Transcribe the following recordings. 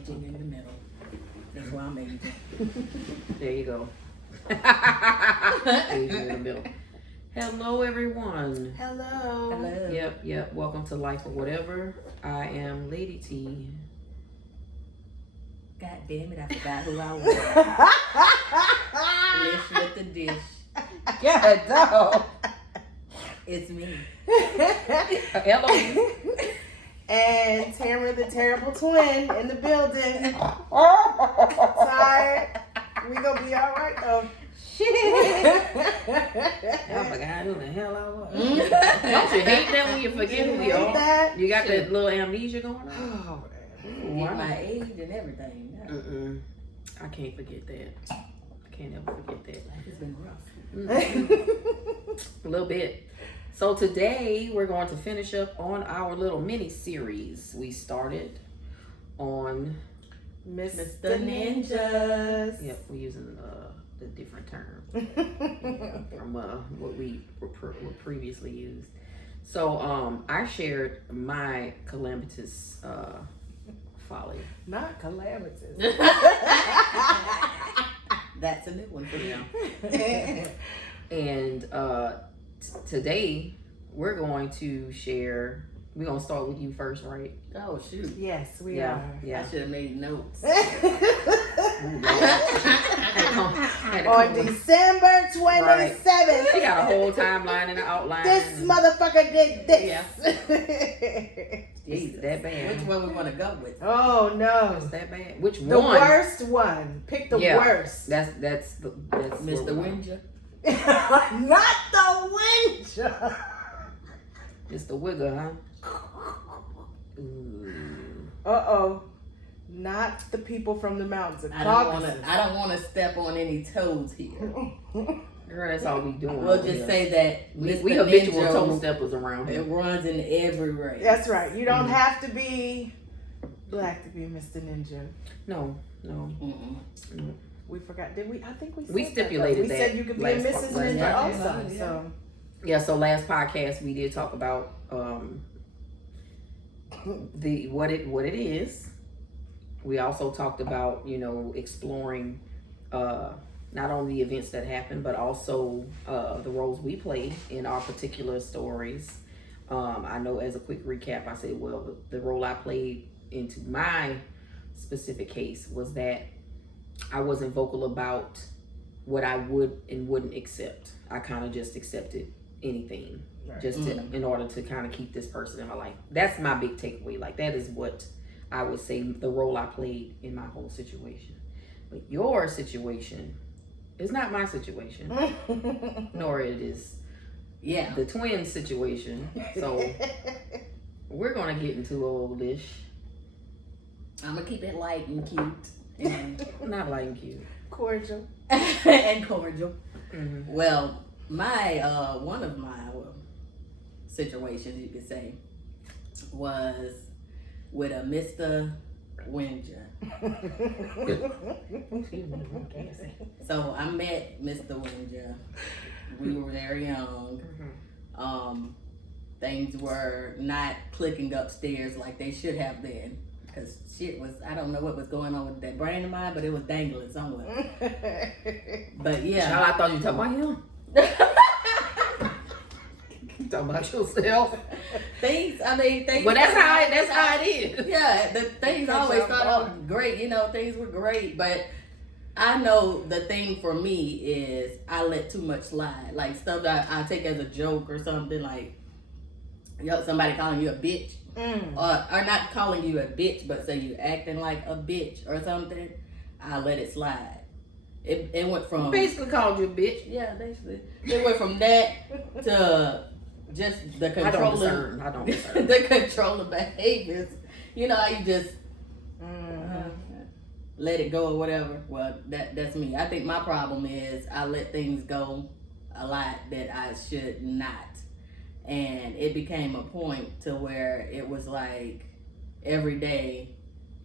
aging in the middle. That's why I'm aging. There you go. Aging in the middle. Hello, everyone. Hello. Hello. Yep. Welcome to Life or Whatever. I am Lady T. God damn it, I forgot who I was. Lish with the dish. God, dog. It's me. Hello. And Tamara the Terrible Twin in the building. Tired. We gonna be all right though. I forgot who the hell I was. Don't you hate that when you forget who you are? That? You got that little amnesia going on? Oh, Get my age and everything. I can't forget that. I can't ever forget that. Life has been rough. A little bit. So today we're going to finish up on our little mini series we started on Mr. Ninjas. Yep, we're using the different term from what we were previously used. So I shared my calamitous folly. Not calamitous. That's a new one for you. And today we're going to share. We're gonna start with you first, right? Oh shoot. Yes, we Yeah. are. I should have made notes. Ooh, On December 27th. She got a whole timeline and an outline. This motherfucker did this. Yeah. Is that bad? Which one we want to go with? Oh no. Is that bad? Which The one? worst one. Pick the worst. That's Mr. Winger. Not the Winter. It's the wigger, huh? Ooh. Uh-oh. Not the people from the mountains. I don't want to step on any toes here. Girl, that's all we doing. We'll just say that we Mr. habitual Ninja, toe steppers around it here. runs in every race. That's right. You don't have to be black to be Mr. Ninja. No. Mm-mm. We forgot. Did we? I think we said We stipulated that. We that said you could be a last Mrs. podcast. Ninja also. Yeah. So Yeah, so last podcast we did talk about what it is. We also talked about, exploring not only the events that happened, but also the roles we play in our particular stories. I know, as a quick recap, I said, well, the role I played into my specific case was that I wasn't vocal about what I would and wouldn't accept. I kind of just accepted anything, just in order to kind of keep this person in my life. That's my big takeaway. Like, that is what I would say the role I played in my whole situation. But your situation is not my situation, nor it is the twin situation. So we're gonna get into old Lish. I'm gonna keep it light and cute, and Not light and cute. cordial. and cordial. Mm-hmm. Well, my one of my situations, you could say, was with a Mr. Winger. So I met Mr. Winger. We were very young. Things were not clicking upstairs like they should have been. Because shit was, I don't know what was going on with that brain of mine, but it was dangling somewhere. But yeah. Child, I thought you were talking about him. You talking about yourself. Things. But that's how it is. Yeah, the things always start off great. Things were great, but I know the thing for me is I let too much slide. Like stuff that I take as a joke or something, like somebody calling you a bitch. Or not calling you a bitch, but say you acting like a bitch or something, I let it slide. It went from Basically called you a bitch. Yeah, basically. It went from that to just the controlling. I don't discern. The controlling behaviors. You know how you just let it go or whatever. Well, that's me. I think my problem is I let things go a lot that I should not. And it became a point to where it was like every day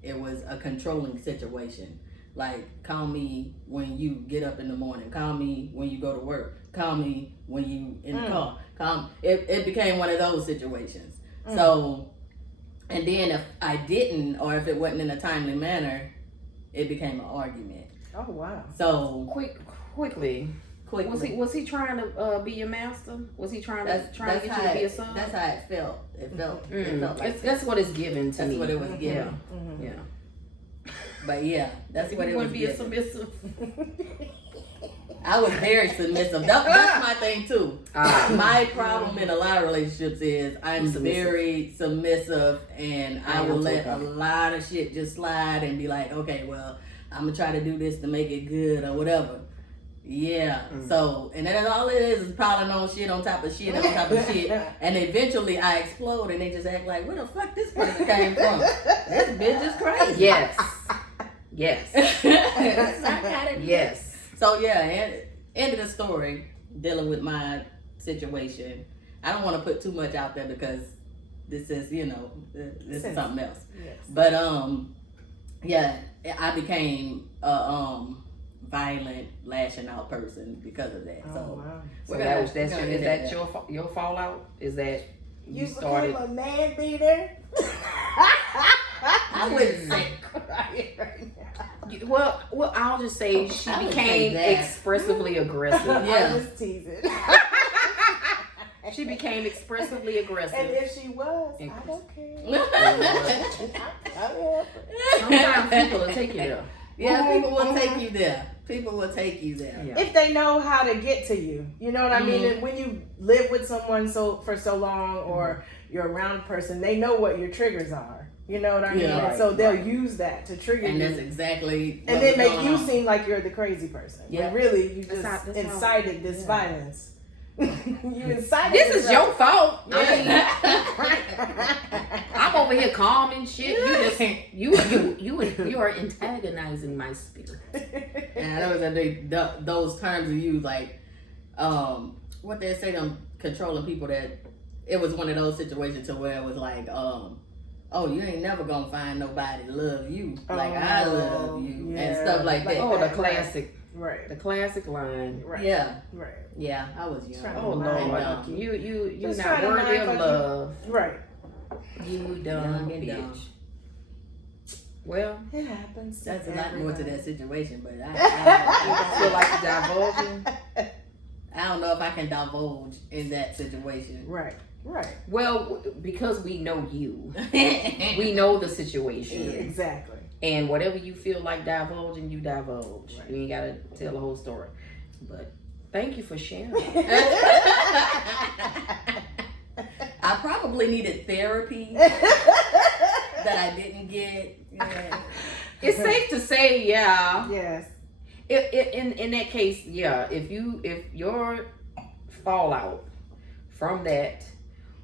it was a controlling situation. Like, call me when you get up in the morning. Call me when you go to work. Call me when you in the car. It became one of those situations. So And then if I didn't, or if it wasn't in a timely manner, it became an argument. Oh wow. So Quickly. quickly. Was he trying to be your master? Was he trying to get you to be a son? That's how it felt. It felt like that's what it's given to that's me. what it was given. Yeah. But yeah, that's what it was. Be a given. submissive. I was very submissive. That's my thing too. My problem in a lot of relationships is I'm very submissive, and I will let a lot of shit just slide and be like, okay, well, I'm gonna try to do this to make it good or whatever. Yeah. So, and then all it is piling on shit on top of shit on top of shit, and eventually I explode, and they just act like, where the fuck this person came from? This bitch is crazy. Yes. Yes. So yeah, and end of the story, dealing with my situation. I don't want to put too much out there because this is, this is something else. Yes. But yeah, I became a violent, lashing out person because of that. So wow. So is that your fallout? Is that you started? Became a man beater. I wouldn't say. Well, I'll just say she became expressively aggressive. Yeah. I'm just teasing. She became expressively aggressive. And if she was, I don't care. Sometimes people will take you there. Yeah, people will take you there. People will take you there. Yeah. If they know how to get to you. You know what I mean? And when you live with someone for so long, or you're around a person, they know what your triggers are. You know what I mean? Yeah. And so they'll use that to trigger And you. that's exactly And then make you seem like you're the crazy person. Yeah. When really, you just That's incited this violence. You incited This is your fault. Yeah. I'm over here calm and shit. You are antagonizing my spirit. And those terms are used like, what they say, them controlling people, that it was one of those situations to where it was like, oh, you ain't never gonna find nobody to love you like I love you, and stuff like that. Oh, the classic. Right. The classic line. Right. Yeah. Right. Yeah, I was young. Oh Lord, you Just not trying to worthy of mind love. Right. You dumb bitch. Dumb. Well, It happens. to That's a lot more to everybody. that situation, but you don't feel like divulging. I don't know if I can divulge in that situation. Right. Right. Well, because we know you, we know the situation, Exactly. and whatever you feel like divulging, you divulge. Right. You ain't gotta tell the whole story. But thank you for sharing. I probably needed therapy that I didn't get. Yeah. It's safe to say, yeah. Yes. In that case, yeah. If your fallout from that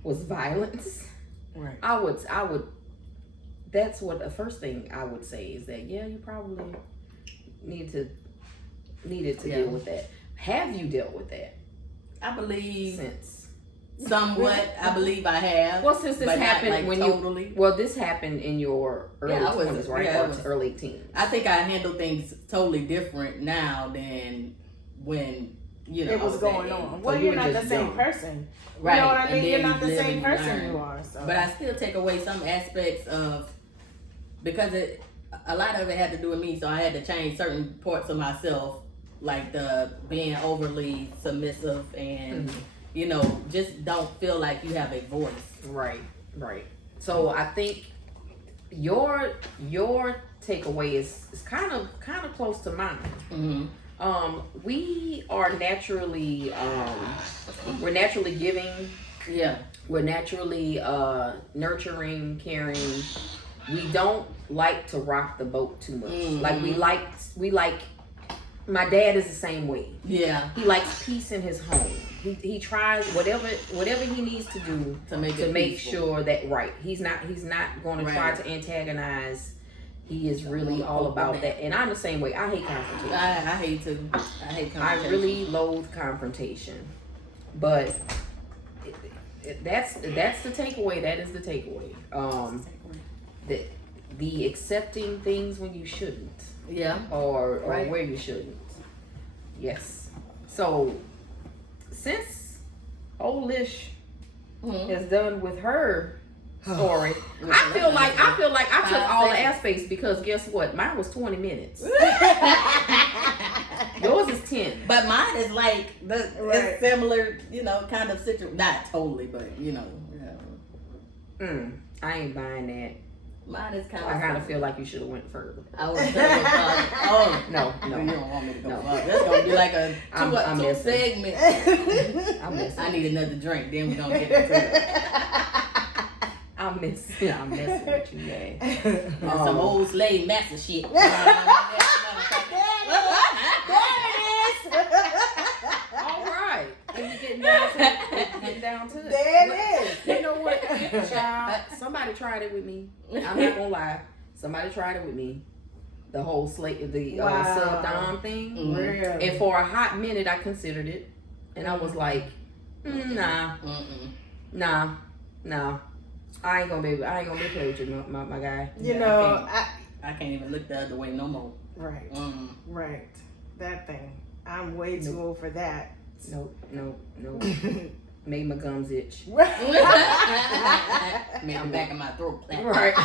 was violence, Right. I would. That's what the first thing I would say is that you probably needed to deal with that. Have you dealt with that I believe since? somewhat. I believe I have. Well, since this but not, happened like, when totally. well, this happened in your early 20s, right? yeah, Or early teens. I think I handle things totally different now than when It was going on. Well, you you're were not the just same young. person. Right. You know what I And mean? then You're not the you live same and person learn. you are. So. But I still take away some aspects of, because a lot of it had to do with me, so I had to change certain parts of myself, like the being overly submissive and just don't feel like you have a voice. Right. So I think your takeaway is kind of close to mine. Mm-hmm. We are naturally we're naturally giving. Yeah. We're naturally nurturing, caring. We don't like to rock the boat too much. Mm-hmm. Like we like. My dad is the same way. Yeah. He likes peace in his home. He tries whatever he needs to do To make peaceful. sure that he's not going to try Right. to antagonize. He is really all about that. And I'm the same way. I hate confrontation. I hate to. I hate confrontation. I really loathe confrontation. But that's the takeaway. That is the takeaway. The accepting things when you shouldn't. Yeah. Or Right. where you shouldn't. Yes. So since old Lish Mm-hmm. has done with her story. I feel like I took all the aspects because guess what? Mine was 20 minutes. Yours is 10. But mine is like it's similar, kind of situation. Not totally, but I ain't buying that. Mine is kind of. I kind of feel like you should have went further. I was oh no, you don't want me to go further. That's gonna be like a two segment. I need another drink. Then we gonna get into it. I'm messing with you, man. Some old slave master shit. There it is. All right. If you're getting down to it. There it is. You know what, child? Somebody tried it with me. I'm not gonna lie. Somebody tried it with me. The whole sub-dom thing. Mm-hmm. Really? And for a hot minute, I considered it. And I was like, nah. I ain't gonna be played with you, my guy. I can't even look the other way no more. Right. Right. That thing. I'm way too old for that. Nope. Made my gums itch. Made the back of my throat clap. Right.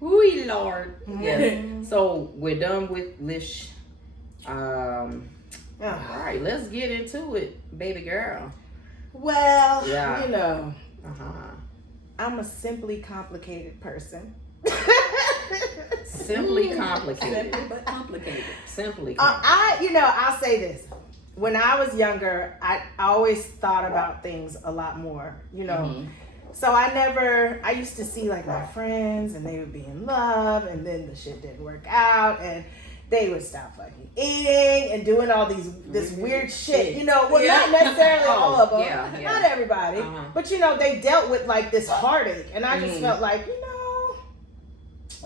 Whoo, Lord. Yes. So we're done with Lish. All right, let's get into it, baby girl. Well, yeah. I'm a simply complicated person. Simply complicated. Simply but complicated. Simply complicated. I'll say this. When I was younger, I always thought about things a lot more, So I used to see like my friends and they would be in love and then the shit didn't work out and they would stop fucking eating and doing all this weird shit, not necessarily all of them, not everybody, but they dealt with like this heartache and I just felt like,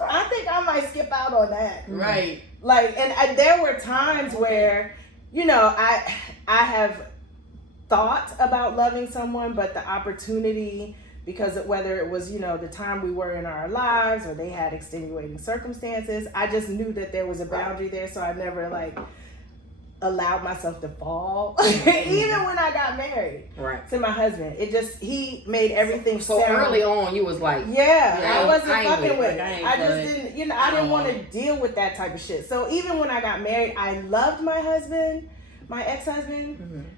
I think I might skip out on that. Right. Like, and there were times where, I have thought about loving someone, but the opportunity, because of whether it was, the time we were in our lives or they had extenuating circumstances, I just knew that there was a boundary there. So I never allowed myself to fall. Even when I got married to my husband, he made everything so early on you was like, I wasn't fucking with it. I just didn't, I didn't want to deal with that type of shit. So even when I got married, I loved my husband, my ex-husband,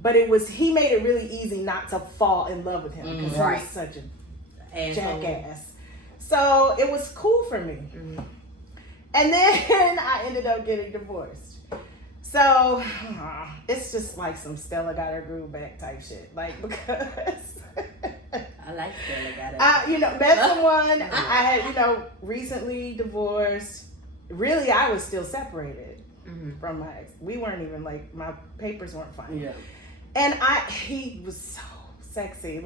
but he made it really easy not to fall in love with him because he was such a jackass. So it was cool for me. And then I ended up getting divorced. So it's just like some Stella got her groove back type shit. Like, because I like Stella got her. Met someone. I had, recently divorced. Really, I was still separated from my ex. We weren't even my papers weren't fine. Yeah. And he was so sexy,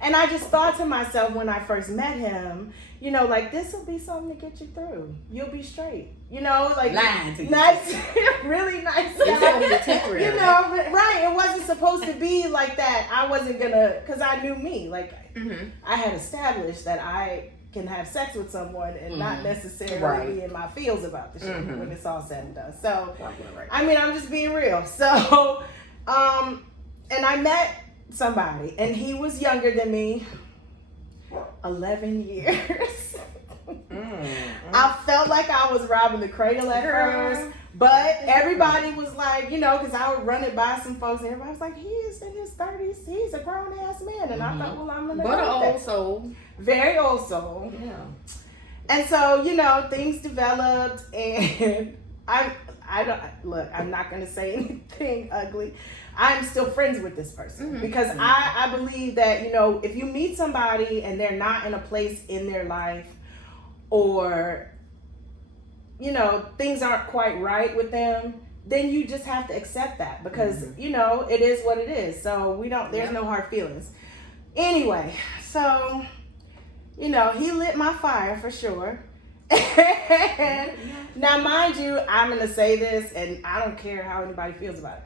and I just thought to myself when I first met him, this will be something to get you through. You'll be straight. Lying to you. Nice, really nice guy. Right. It wasn't supposed to be like that. I wasn't gonna, because I knew me. I had established that I can have sex with someone and not necessarily be in my feels about the shit when it's all said and done. So, I mean, I'm just being real. So, and I met somebody, and he was younger than me, 11 years. I felt like I was robbing the cradle at first, but everybody was like, because I would run it by some folks, and everybody was like, he is in his 30s, he's a grown ass man, and I thought, well, I'm gonna. But an old soul, very old soul. Yeah. And so, things developed, and I'm not gonna say anything ugly. I'm still friends with this person because I believe that, if you meet somebody and they're not in a place in their life or, things aren't quite right with them, then you just have to accept that because, it is what it is. So there's no hard feelings. Anyway, so, he lit my fire for sure. Now, mind you, I'm going to say this, and I don't care how anybody feels about it.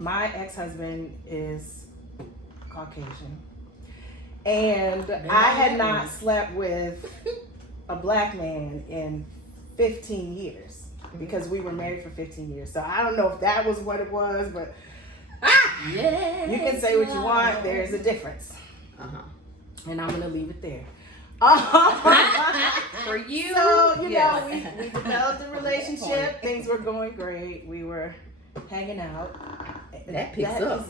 My ex-husband is Caucasian, and I had not slept with a black man in 15 years because we were married for 15 years. So I don't know if that was what it was, but Yeah. You can say what you want. There's a difference. And I'm gonna leave it there. For you. So, you know, we developed a relationship. Things were going great. We were hanging out. That picks up.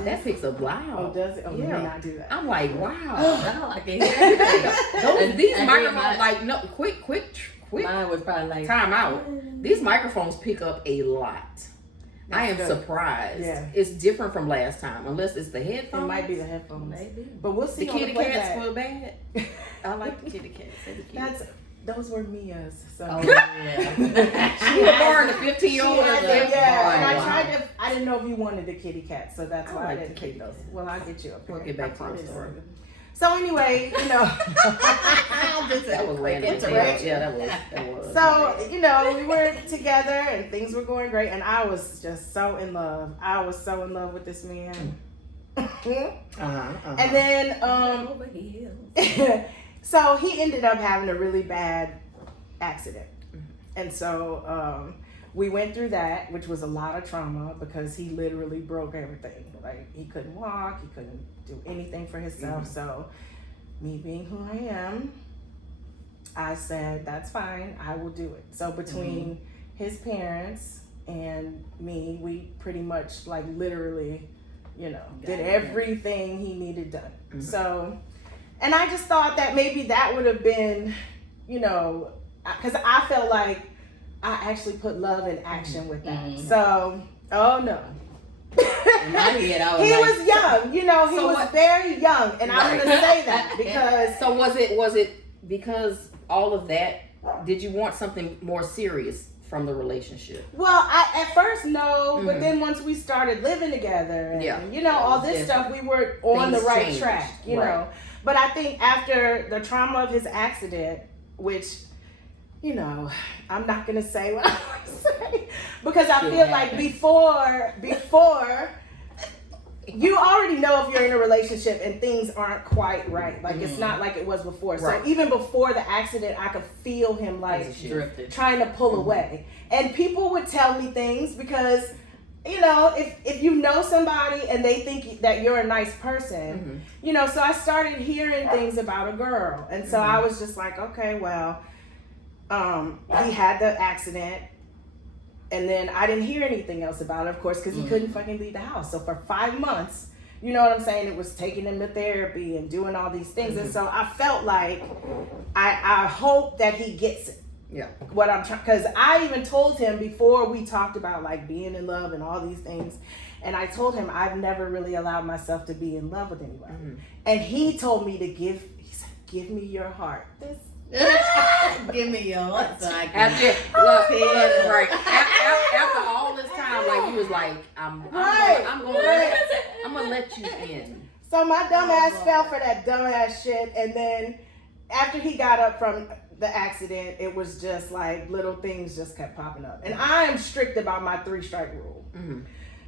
That picks up loud. Oh, does it? Oh, yeah. Not do that. I'm like, wow. No, I can hear everything. These microphones, like, no, quick. Mine was probably like time out. These microphones pick up a lot. I am surprised. Yeah. It's different from last time, unless it's the headphones. It might be the headphones. Maybe. But we'll see. The kitty cats were bad. I like the kitty cats. Those were Mia's. So. Oh, yeah. She was born the 15-year-old. Yeah. I didn't know if you wanted the kitty cat, so that's why I didn't take those. Well, I'll get you up. We'll get back to the story. So anyway, you know, that was random. Yeah, that was. So, you know, we were together and things were going great, and I was just so in love. I was so in love with this man. And then, so he ended up having a really bad accident, and so we went through that, which was a lot of trauma because he literally broke everything. Like, he couldn't walk, he couldn't do anything for himself. So me being who I am, I said, that's fine, I will do it. So between his parents and me, we pretty much like literally, you know, did everything he needed done. So, and I just thought that maybe that would have been, you know, because I felt like I actually put love in action with that. So, oh no. In my head, I was he like, was young, you know, he was very young, and I'm gonna say that because. So was it because all of that? Did you want something more serious from the relationship? Well, I at first no, but then once we started living together, and you know, all this stuff, we were on the right track, you know. But I think after the trauma of his accident, which, you know, I'm not gonna say what I want to say because I feel like before you already know if you're in a relationship and things aren't quite right. Like it's not like it was before. So even before the accident, I could feel him like trying to pull away. And people would tell me things because, you know, if you know somebody and they think that you're a nice person, you know, so I started hearing things about a girl. And so I was just like, okay, well, he had the accident, and then I didn't hear anything else about it, of course, because he couldn't fucking leave the house. So for 5 months, you know what I'm saying, it was taking him to therapy and doing all these things. And so I felt like I hope that he gets it. Yeah. What I'm trying, because I even told him before we talked about like being in love and all these things, and I told him I've never really allowed myself to be in love with anybody. And he told me to give me your heart. Give me your heart. So I can after all this time, like he was like, I'm gonna let you in. So my dumb ass fell for that dumb ass shit, and then after he got up from the accident, it was just like little things just kept popping up. And I am strict about my 3-strike rule.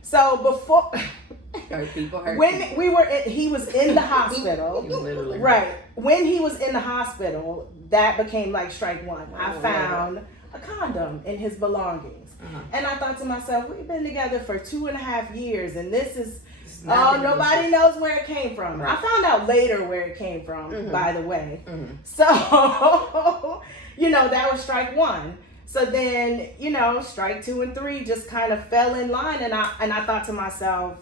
So before when we were he was in the hospital. Right. When he was in the hospital, that became like strike one. I found a condom in his belongings. And I thought to myself, we've been together for 2.5 years, and this is nobody knows where it came from. I found out later where it came from, by the way. So, you know, that was strike one. So then, you know, strike 2 and 3 just kind of fell in line, and I thought to myself,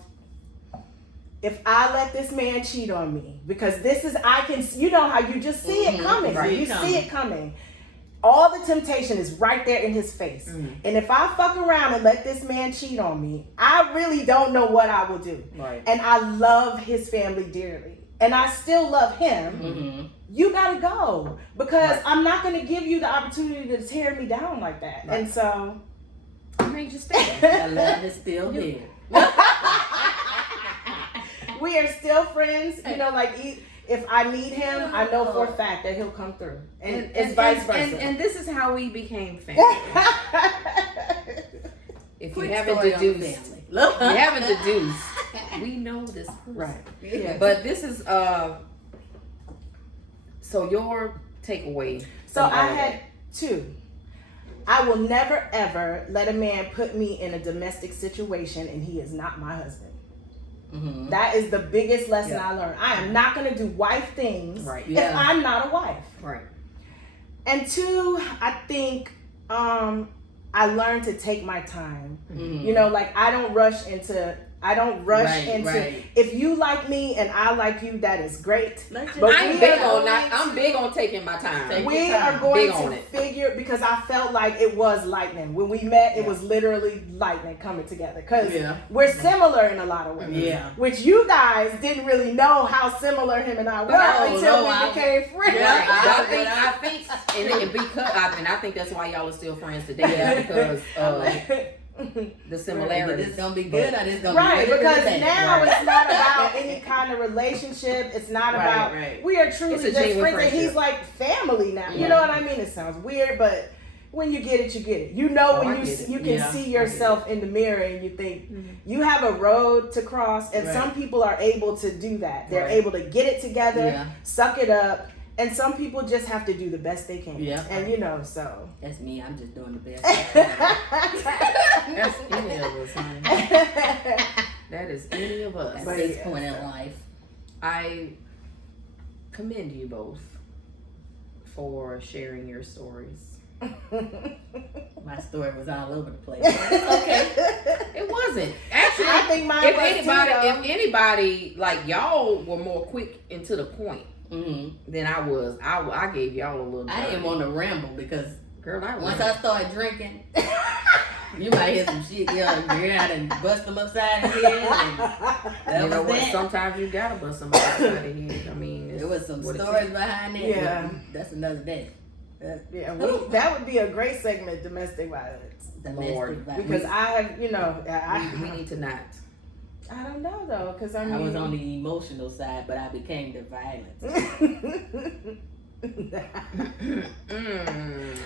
if I let this man cheat on me, because this is, you know how you just see it coming. You see it coming. All the temptation is right there in his face. And if I fuck around and let this man cheat on me, I really don't know what I will do. And I love his family dearly. And I still love him. You gotta go. Because I'm not gonna give you the opportunity to tear me down like that. And so I made you stay. The love is still there. We are still friends, you know, like if I need him, I know for a fact that he'll come through. And it's vice versa. And this is how we became family. If you haven't deduced, we know this person. Right. Yeah. But this is so your takeaway. So I had 2. I will never ever let a man put me in a domestic situation and he is not my husband. Mm-hmm. That is the biggest lesson I learned. I am not going to do wife things if I'm not a wife. Right. And two, I think I learned to take my time. Mm-hmm. You know, like I don't rush into. If you like me and I like you, that is great. But I'm big on taking my time. We are going to figure, because I felt like it was lightning when we met. It was literally lightning coming together, because we're similar in a lot of ways. Yeah, which you guys didn't really know how similar him and I were until we became friends. I think, and I think that's why y'all are still friends today, because the similarities. It's gonna be good, or it's gonna be really because bad. now it's not about any kind of relationship. It's not about we are truly just friends, and he's like family now. You know what I mean? It sounds weird, but when you get it, you get it. You know, when you can see yourself in the mirror and you think you have a road to cross, and some people are able to do that. They're able to get it together, suck it up. And some people just have to do the best they can. Yeah. And you know, so. That's me. I'm just doing the best. That's any of us, honey. That is any of us. At this point in life. I commend you both for sharing your stories. My story was all over the place. Okay. It wasn't. Actually, I think mine if anybody, like y'all were more quick and to the point. Then I was. I gave y'all a little. I didn't want to ramble because, girl, once I started drinking, you might hear some shit. Girl, I done bust them upside the head. And you know what? Sometimes you gotta bust them upside the head. I mean, there was some stories behind it. Yeah, that's another day. That would be a great segment, domestic violence. Domestic violence. Because I have, you know, we need to not. I don't know though, because I was on the emotional side, but I became the violence.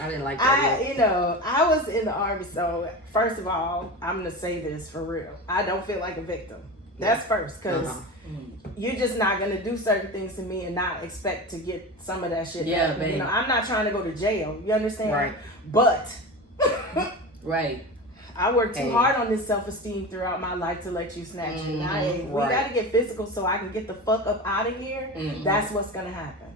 I didn't like that. You know, I was in the Army, so first of all, I'm gonna say this for real. I don't feel like a victim. That's first, because you're just not gonna do certain things to me and not expect to get some of that shit. Yeah, baby. You know, I'm not trying to go to jail. You understand? Right. But right. I worked too hard on this self-esteem throughout my life to let you snatch it. We got to get physical so I can get the fuck up out of here. That's what's going to happen.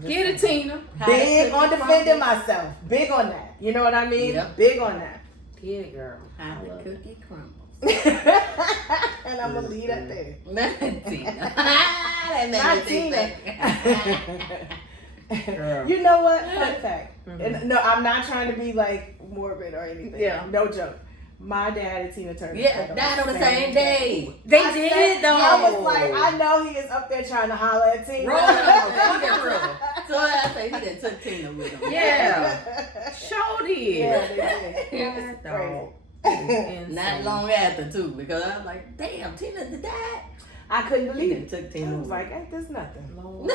Get it, Tina. Big on defending myself. Big on that. You know what I mean? Yep. Big on that. Get it, girl. How the cookie crumbles. And I'm going to leave that there. Tina. Not Tina. You know what? Fun fact. And no, I'm not trying to be like morbid or anything. Yeah. No joke. My dad and Tina Turner died on the same day. They did though. I was like, I know he is up there trying to holler at Tina. So I say he done took Tina with him. Yeah. Showed it. Yeah, they did. Not long after too, because I was like, damn, Tina died. I couldn't believe it. Took Tina. I was like, ain't this nothing? Lord.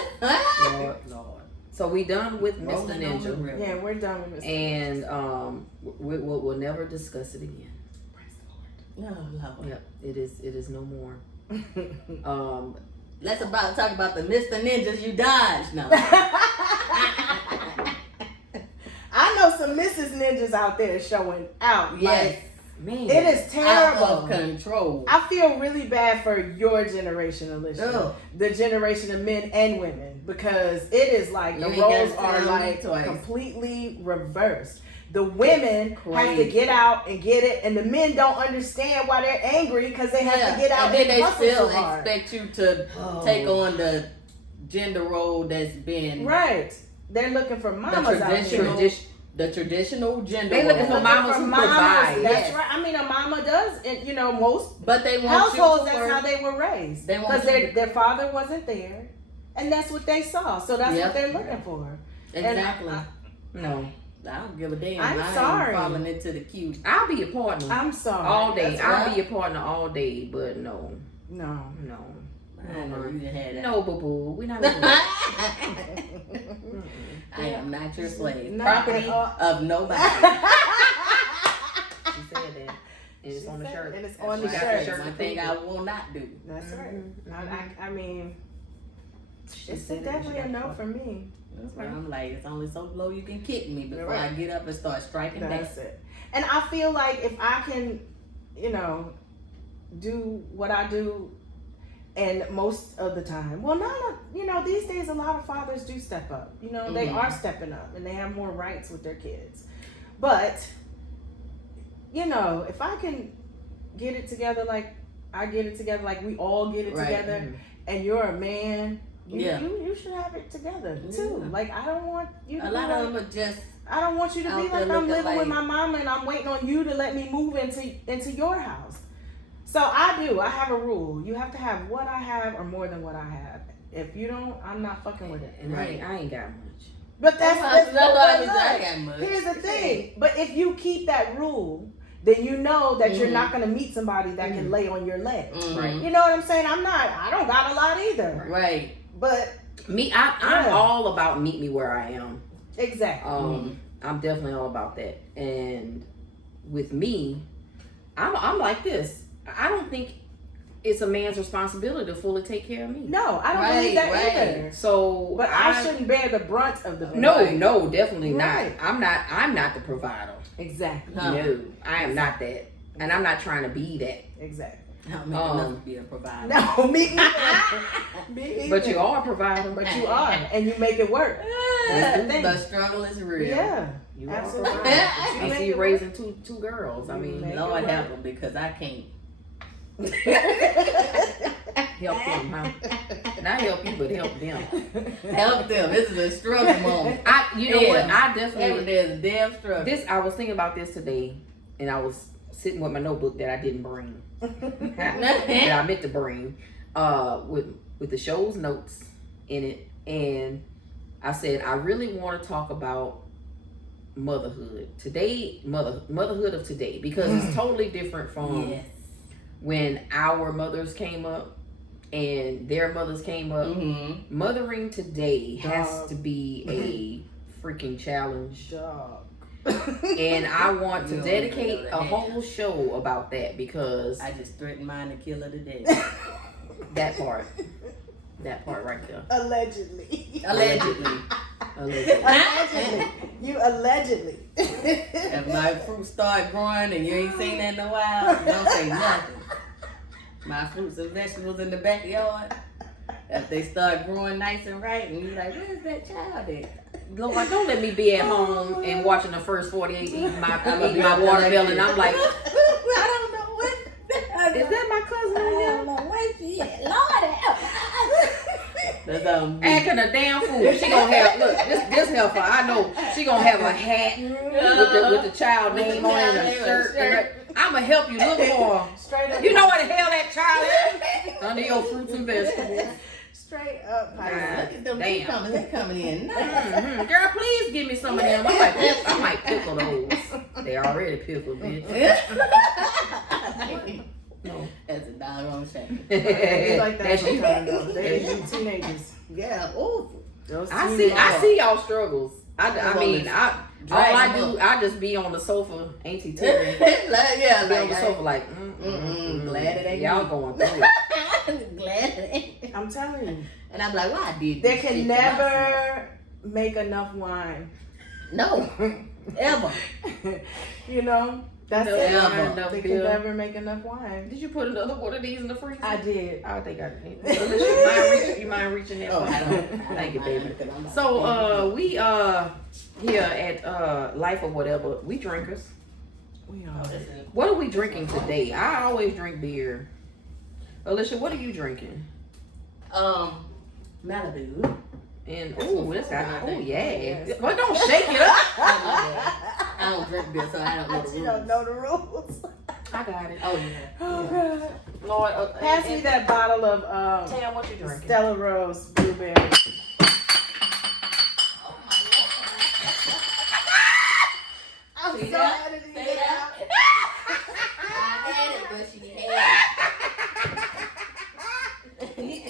So we done with Mr. Ninja. Yeah, we're done with Mr. And we'll never discuss it again. Praise the Lord. Oh Lord. Yep, it is no more. Let's talk about the Mr. Ninjas you dodged. No. I know some Mrs. Ninjas out there showing out. Yes. Like, man, it is terrible. Out of control. I feel really bad for your generation, Alicia. The generation of men and women, because it is like the roles are like completely reversed. The women have to get out and get it, and the men don't understand why they're angry because they have to get out and then they still so expect you to take on the gender role that's been right. They're looking for mamas out there. The traditional gender. They looking for mamas who provide. That's right. I mean, a mama does, and you know, most but they want households. You to that's how they were raised. They because their father wasn't there, and that's what they saw. So that's what they're looking for. Exactly. No. I don't give a damn. I'm sorry. I'm falling into the queue. I'll be a partner. I'm sorry. All day. I'll be a partner all day, but no. No, boo boo. We're not gonna do that. I am not your slave. Property of nobody. She said that. And it's on the shirt. And it's on the shirt. One thing I will not do. That's right. I mean, it's definitely a no for me. Right. I'm like, it's only so low you can kick me before I get up and start striking back. That's it. And I feel like if I can, you know, do what I do, and most of the time, well, these days a lot of fathers do step up. They are stepping up and they have more rights with their kids. But if I can get it together like I get it together, like we all get it together, and you're a man, you should have it together too. Like I don't want you to a lot of them are just. I don't want you to be like I'm living with my mama and I'm waiting on you to let me move into your house. So I have a rule. You have to have what I have or more than what I have. If you don't, I'm not fucking with it. And I ain't got much. But that's here's the thing. But if you keep that rule, then you know that you're not going to meet somebody that can lay on your leg. Right. You know what I'm saying? I don't got a lot either. Right. But I'm all about meet me where I am. Exactly. I'm definitely all about that. And with me, I'm like this. I don't think it's a man's responsibility to fully take care of me. No, I don't believe that either. So, but I shouldn't bear the brunt of the burden. No, definitely not. I'm not the provider. Exactly. No, I am not that, and I'm not trying to be that. Exactly. To be a provider. No, me either. But you are a provider. But you are, and you make it work. That's the thing. The struggle is real. Yeah, you absolutely. are. I see you raising two girls. I mean, Lord help them because I can't. Help them, huh? Not help you, but help them. Help them. This is a struggle moment. You know what? I definitely. There's a damn struggle. I was thinking about this today, and I was sitting with my notebook that I didn't bring. That I meant to bring, with the show's notes in it, and I said I really want to talk about motherhood today, motherhood of today, because it's totally different from when our mothers came up and their mothers came up. Mothering today has to be a freaking challenge. And I want to dedicate a whole show about that because I just threatened mine to kill her today. that part right there. Allegedly. You allegedly. If my fruit start growing and you ain't seen that in a while, don't say nothing. My fruits and vegetables in the backyard, if they start growing nice and right, and you're like, where's that child at? Lord, don't let me be at home and watching the first 48 eating my watermelon. I'm like, I don't know what. Is that my cousin? I don't know where she at. Lord help. Acting a damn fool. She gonna have this helper. I know she gonna have a hat with the child name on it and a shirt. I'ma help you look for her. Straight up. You know what the hell that child is? Under your fruits and vegetables. Straight up. Look at them. They coming in. Girl, please give me some of them. I might pickle those. They already pickled, bitch. No. That's a doggone shame. They like that sometimes, though. They're teenagers. Yeah. Ooh. I see y'all struggles. All I do, I just be on the sofa, Auntie Terry. Yeah, be on the sofa like, glad it ain't y'all me. going through it. Glad it ain't. I'm telling you. And I'm like, why did they can never make enough wine. No, ever. You know, that's No, it. ever. They can never make enough wine. Did you put another one of these in the freezer? I did. I think I did. You mind reaching that? Oh, I don't. Thank you, baby. So we here at Life or Whatever, we drinkers. We are. What are we drinking today? I always drink beer. Alicia, what are you drinking? Malibu. And that's got yeah. Yes. Well, don't shake it up. I don't drink beer, so I don't know the rules. You don't know the rules. I got it. Oh yeah. Oh God. Lord, Pass me that bottle of Tam, what you drinking? Stella Rose blueberry. I'm See so that? editing See it that? out. I had it, but she had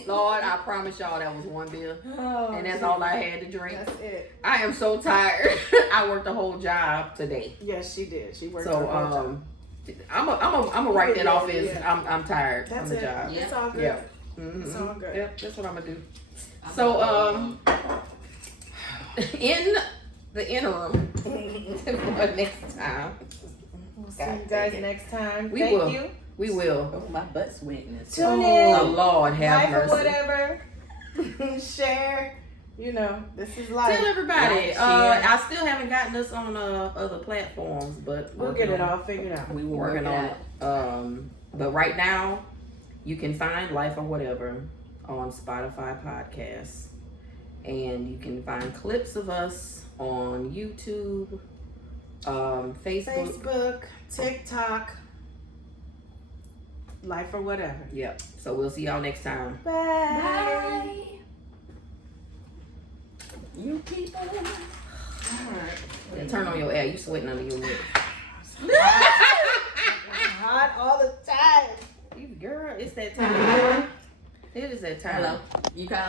Lord, I promise y'all that was one beer. Oh, And that's all I had to drink. That's it. I am so tired. I worked a whole job today. Yes, she did. She worked. So her whole job. I'm a write that off as Yeah. I'm tired That's from the it. job. It's all good. Yeah. It's all good. Yep, that's what I'm gonna do. So in the interim for next time. We'll see you guys next time. We Thank will. you. We will. Oh, my butt sweating. Tune in. Oh, Lord have Life or mercy. whatever. Share. You know, this is life. Tell everybody. Like, share. I still haven't gotten us on other platforms, but We'll get it all figured out. We were working working on it. But right now, you can find Life or Whatever on Spotify podcasts, and you can find clips of us on YouTube, Facebook, TikTok, Life or Whatever. Yep. So we'll see y'all next time. Bye. Bye. You people. Yeah, turn on your air. You sweating under your lip. Hot all the time. You girl, it's that time. It is that time. Hello. You call.